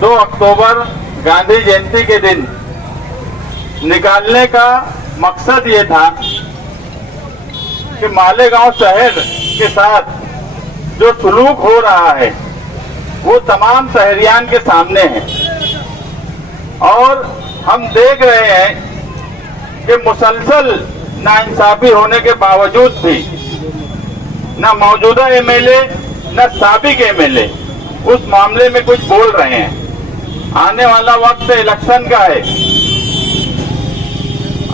2 अक्टूबर गांधी जयंती के दिन निकालने का मकसद ये था कि मालेगांव शहर के साथ जो सलूक हो रहा है वो तमाम शहरियान के सामने है और हम देख रहे हैं कि मुसलसल नाइंसाफी होने के बावजूद भी न मौजूदा एमएलए न साबिक एमएलए उस मामले में कुछ बोल रहे हैं। आने वाला वक्त इलेक्शन का है,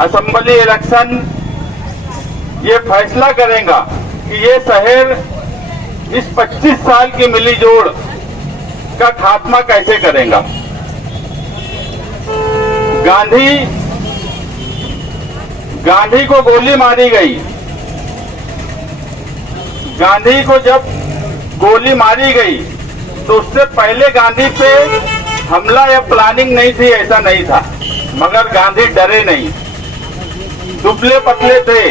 असेंबली इलेक्शन ये फैसला करेगा कि ये शहर इस 25 साल की मिलीजोड़ का खात्मा कैसे करेगा। गांधी को गोली मारी गई। गांधी को जब गोली मारी गई तो उससे पहले गांधी पे हमला या प्लानिंग नहीं थी, ऐसा नहीं था, मगर गांधी डरे नहीं। दुबले पतले थे,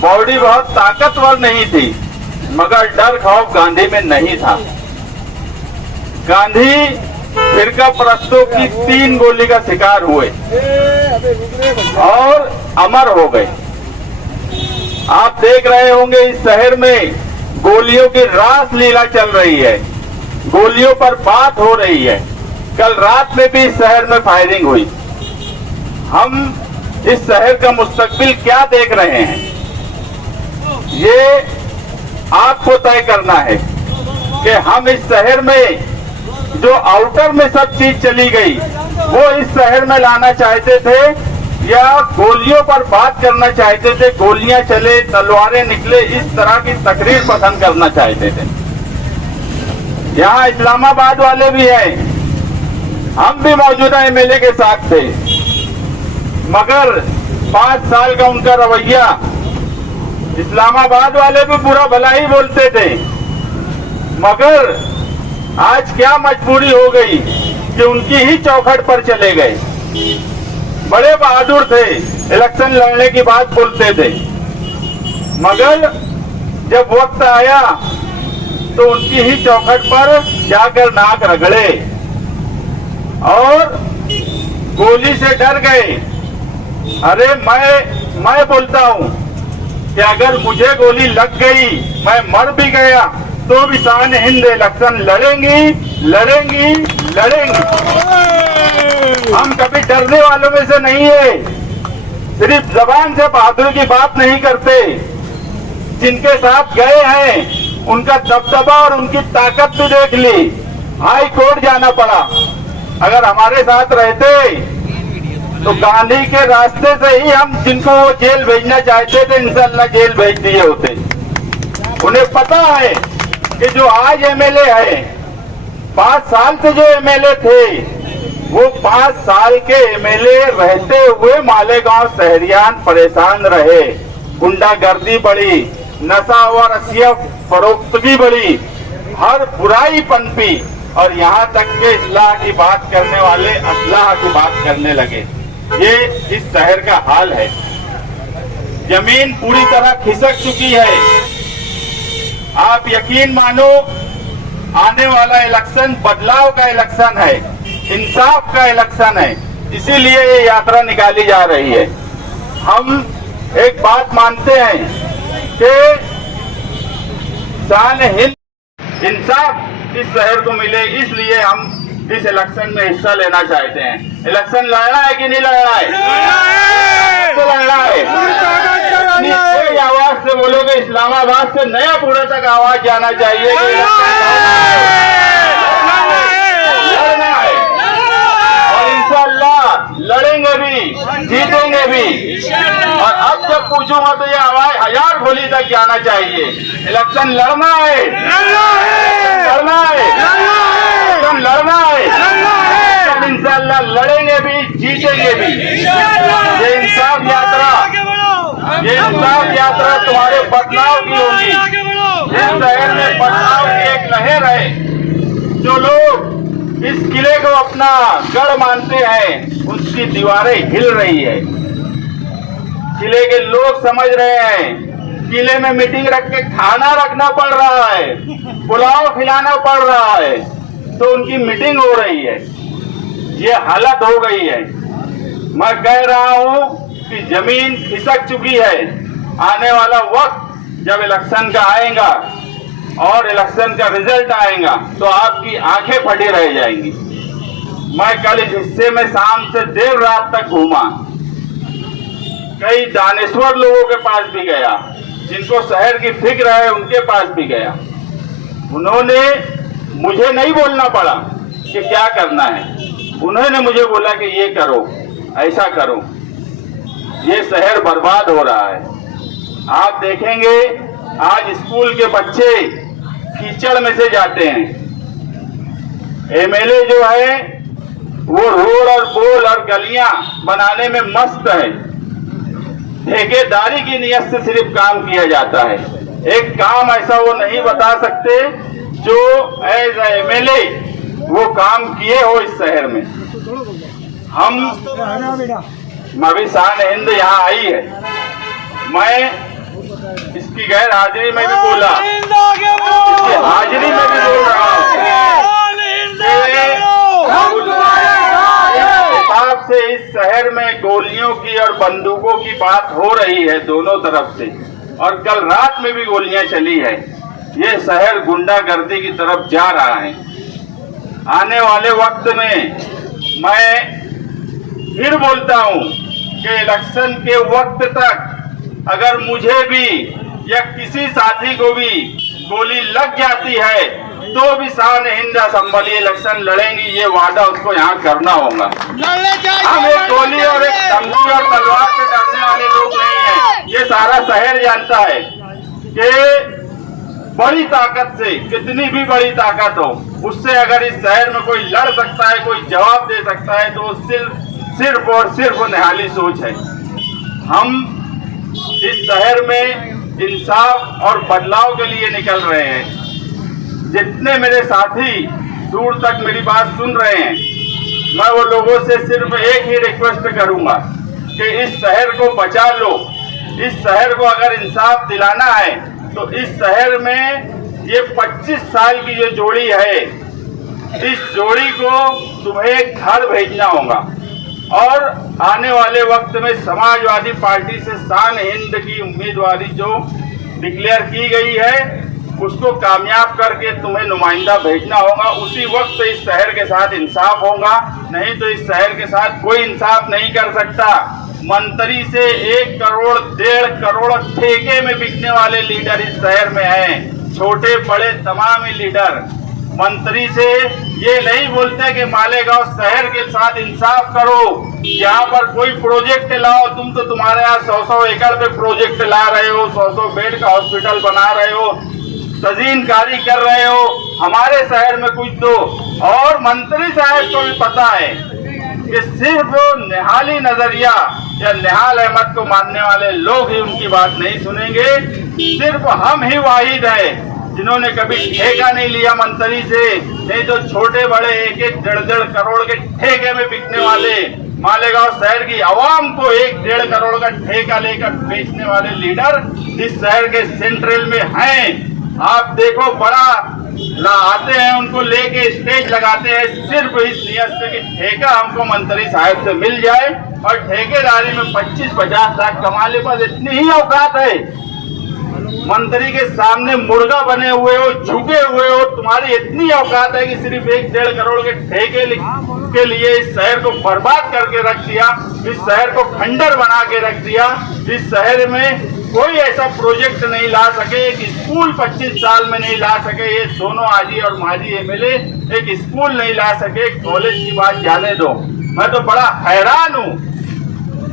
बॉडी बहुत ताकतवर नहीं थी, मगर डर खौफ गांधी में नहीं था। गांधी फिरका परस्तों की 3 गोली का शिकार हुए और अमर हो गए। आप देख रहे होंगे इस शहर में गोलियों की रास लीला चल रही है, गोलियों पर बात हो रही है। कल रात में भी इस शहर में फायरिंग हुई। हम इस शहर का मुस्तकबिल क्या देख रहे हैं, ये आपको तय करना है कि हम इस शहर में जो आउटर में सब चीज चली गई वो इस शहर में लाना चाहते थे या गोलियों पर बात करना चाहते थे। गोलियां चले, तलवारें निकले, इस तरह की तकरीर पसंद करना चाहते थे। यहाँ इस्लामाबाद वाले भी हैं, हम भी मौजूदा एमएलए के साथ थे, मगर 5 साल का उनका रवैया, इस्लामाबाद वाले भी पूरा भला ही बोलते थे, मगर आज क्या मजबूरी हो गई कि उनकी ही चौखट पर चले गए। बड़े बहादुर थे, इलेक्शन लड़ने की बात बोलते थे, मगर जब वक्त आया तो उनकी ही चौखट पर जाकर नाक रगड़े और गोली से डर गए। अरे मैं बोलता हूं कि अगर मुझे गोली लग गई, मैं मर भी गया तो भी शान हिंद इलेक्शन लड़ेंगी। हम कभी डरने वालों में से नहीं है, सिर्फ जबान से बहादुरी की बात नहीं करते। जिनके साथ गए हैं उनका दबदबा और उनकी ताकत भी देख ली। हाई कोर्ट जाना पड़ा। अगर हमारे साथ रहते तो गांधी के रास्ते से ही हम जिनको वो जेल भेजना चाहते थे इंशाअल्लाह जेल भेज दिए होते। उन्हें पता है कि जो आज एमएलए है, 5 साल से जो एमएलए थे, वो 5 साल के एमएलए रहते हुए मालेगांव शहरियान परेशान रहे। गुंडागर्दी बढ़ी, नशा और अशिया फरोख्तगी बढ़ी, हर बुराई पनपी और यहाँ तक के इस्लाह की बात करने वाले असलाह की बात करने लगे। ये इस शहर का हाल है। जमीन पूरी तरह खिसक चुकी है। आप यकीन मानो, आने वाला इलेक्शन बदलाव का इलेक्शन है, इंसाफ का इलेक्शन है, इसीलिए ये यात्रा निकाली जा रही है। हम एक बात मानते हैं कि शान हिंद इंसाफ इस शहर को मिले, इसलिए हम इस इलेक्शन में हिस्सा लेना चाहते हैं। इलेक्शन लड़ना है कि नहीं लड़ना है? तो लड़ना है। अपनी आवाज से बोलोगे, इस्लामाबाद से नया पूरे तक आवाज जाना चाहिए कि लड़ना है और इंशाअल्लाह लड़ेंगे भी, जीतेंगे भी। और अब जब पूछूंगा तो ये आवाज 1000 गोली तक जाना चाहिए। इलेक्शन लड़ना है, लड़ना है, लड़ना है, इंशाअल्लाह लड़ेंगे भी, जीतेंगे भी। ये इंसाफ यात्रा तुम्हारे बदलाव की होगी। इस शहर में बदलाव की एक लहर है। जो लोग इस किले को अपना गढ़ मानते हैं, उसकी दीवारें हिल रही है। किले के लोग समझ रहे हैं, किले में मीटिंग रख के खाना रखना पड़ रहा है, पुलाव खिलाना पड़ रहा है। तो उनकी मीटिंग हो रही है। ये हालत हो गई है। मैं कह रहा हूं कि जमीन खिसक चुकी है। आने वाला वक्त जब इलेक्शन का आएगा और इलेक्शन का रिजल्ट आएगा तो आपकी आंखें फटी रह जाएंगी। मैं कल इस हिस्से में शाम से देर रात तक घूमा, कई दानश्वर लोगों के पास भी गया, जिनको शहर की फिक्र है उनके पास भी गया। उन्होंने मुझे नहीं बोलना पड़ा कि क्या करना है, उन्होंने मुझे बोला कि ये करो, ऐसा करो। ये शहर बर्बाद हो रहा है। आप देखेंगे आज स्कूल के बच्चे कीचड़ में से जाते हैं। एमएलए जो है वो रोड और पोल और गलियां बनाने में मस्त है। ठेकेदारी की नियत से सिर्फ काम किया जाता है। एक काम ऐसा वो नहीं बता सकते जो एज एमएलए वो काम किए हो इस शहर में। हम अभी शान हिंद यहाँ आई है, मैं इसकी गैर हाजिरी में भी बोला, इसकी हाजिरी में भी बोल रहा हूँ। हिसाब से इस शहर में गोलियों की और बंदूकों की बात हो रही है दोनों तरफ से, और कल रात में भी गोलियां चली है। ये शहर गुंडागर्दी की तरफ जा रहा है। आने वाले वक्त में मैं फिर बोलता हूं कि इलेक्शन के वक्त तक अगर मुझे भी या किसी साथी को भी गोली लग जाती है तो भी शान हिंद असेंबली इलेक्शन लड़ेंगी, ये वादा उसको यहाँ करना होगा। हम एक गोली और एक धमकी और तलवार से डरने वाले लोग नहीं हैं। ये सारा शहर जानता है कि बड़ी ताकत से, कितनी भी बड़ी ताकत हो, उससे अगर इस शहर में कोई लड़ सकता है, कोई जवाब दे सकता है, तो सिर्फ और सिर्फ निहाली सोच है। हम इस शहर में इंसाफ और बदलाव के लिए निकल रहे हैं। जितने मेरे साथी दूर तक मेरी बात सुन रहे हैं, मैं वो लोगों से सिर्फ एक ही रिक्वेस्ट करूंगा कि इस शहर को बचा लो। इस शहर को अगर इंसाफ दिलाना है तो इस शहर में ये 25 साल की जो जोड़ी है, इस जोड़ी को तुम्हें घर भेजना होगा। और आने वाले वक्त में समाजवादी पार्टी से शान हिंद की उम्मीदवारी जो डिक्लेयर की गई है उसको कामयाब करके तुम्हें नुमाइंदा भेजना होगा। उसी वक्त इस शहर के साथ इंसाफ होगा, नहीं तो इस शहर के साथ कोई इंसाफ नहीं कर सकता। मंत्री से 1 करोड़ 1.5 करोड़ ठेके में बिकने वाले लीडर इस शहर में हैं, छोटे बड़े तमाम ही लीडर। मंत्री से ये नहीं बोलते कि मालेगांव शहर के साथ इंसाफ करो, यहाँ पर कोई प्रोजेक्ट लाओ। तुम तो तुम्हारे यहाँ 100-100 एकड़ पे प्रोजेक्ट ला रहे हो, 100-100 बेड का हॉस्पिटल बना रहे हो, तजीनकारी कर रहे हो, हमारे शहर में कुछ दो। और मंत्री साहब को भी पता है कि सिर्फ निहाली नजरिया या निहाल अहमद को मानने वाले लोग ही उनकी बात नहीं सुनेंगे। सिर्फ हम ही वाहिद है जिन्होंने कभी ठेका नहीं लिया मंत्री से, नहीं तो छोटे बड़े 1-1 1.5 करोड़ के ठेके में बिकने वाले, मालेगांव शहर की आवाम को 1-1.5 करोड़ का ठेका लेकर बेचने वाले लीडर इस शहर के सेंट्रल में हैं। आप देखो, बड़ा आते हैं, उनको लेके स्टेज लगाते हैं सिर्फ इस नियत से कि ठेका हमको मंत्री साहब से मिल जाए और ठेकेदारी में 25-50 लाख कमा ले। बस इतनी ही औकात है। मंत्री के सामने मुर्गा बने हुए हो, झुके हुए हो, तुम्हारी इतनी औकात है कि सिर्फ 1-1.5 करोड़ के ठेके के लिए इस शहर को बर्बाद करके रख दिया, इस शहर को खंडर बना के रख दिया। इस शहर में कोई ऐसा प्रोजेक्ट नहीं ला सके, एक स्कूल 25 साल में नहीं ला सके। ये दोनों आजी और माजी एमएलए एक स्कूल नहीं ला सके, कॉलेज की बात जाने दो। मैं तो बड़ा हैरान हूँ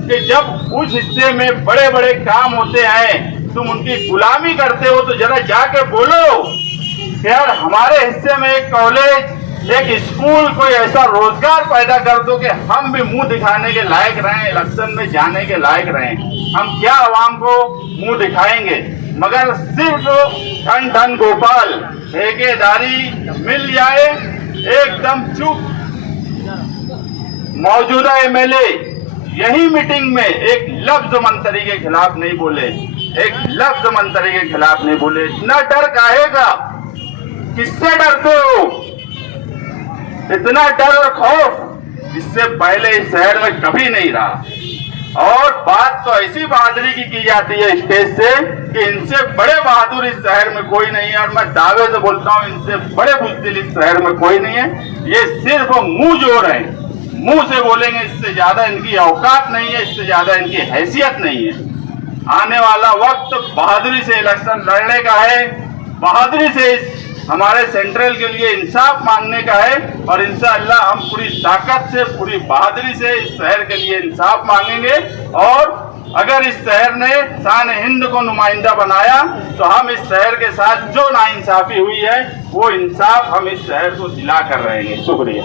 कि जब उस हिस्से में बड़े बड़े काम होते हैं तुम उनकी गुलामी करते हो, तो जरा जाके बोलो कि यार हमारे हिस्से में एक कॉलेज, एक स्कूल, कोई ऐसा रोजगार पैदा कर दो कि हम भी मुंह दिखाने के लायक रहें, इलेक्शन में जाने के लायक रहें। हम क्या आवाम को मुंह दिखाएंगे? मगर सिर्फ ठन गोपाल, ठेकेदारी मिल जाए एकदम चुप। मौजूदा एमएलए यही मीटिंग में एक लफ्ज मंत्री के खिलाफ नहीं बोले, एक लफ्ज मंत्री के खिलाफ नहीं बोले। इतना डर काहे का? किससे डरते हो? इतना डर और खौफ इससे पहले इस शहर में कभी नहीं रहा। और बात तो ऐसी बहादुरी की जाती है स्टेज से कि इनसे बड़े बहादुर इस शहर में कोई नहीं है। और मैं दावे से बोलता हूं, इनसे बड़े बुज़दिल इस शहर में कोई नहीं है। ये सिर्फ मुंह जोड़ रहे हैं, मुंह से बोलेंगे, इससे ज्यादा इनकी औकात नहीं है, इससे ज्यादा इनकी हैसियत नहीं है। आने वाला वक्त बहादुरी से इलेक्शन लड़ने का है, बहादुरी से हमारे सेंट्रल के लिए इंसाफ मांगने का है। और इंशाअल्लाह हम पूरी ताकत से, पूरी बहादुरी से इस शहर के लिए इंसाफ मांगेंगे। और अगर इस शहर ने शान हिंद को नुमाइंदा बनाया तो हम इस शहर के साथ जो नाइंसाफी हुई है वो इंसाफ हम इस शहर को दिला कर रहेंगे। शुक्रिया।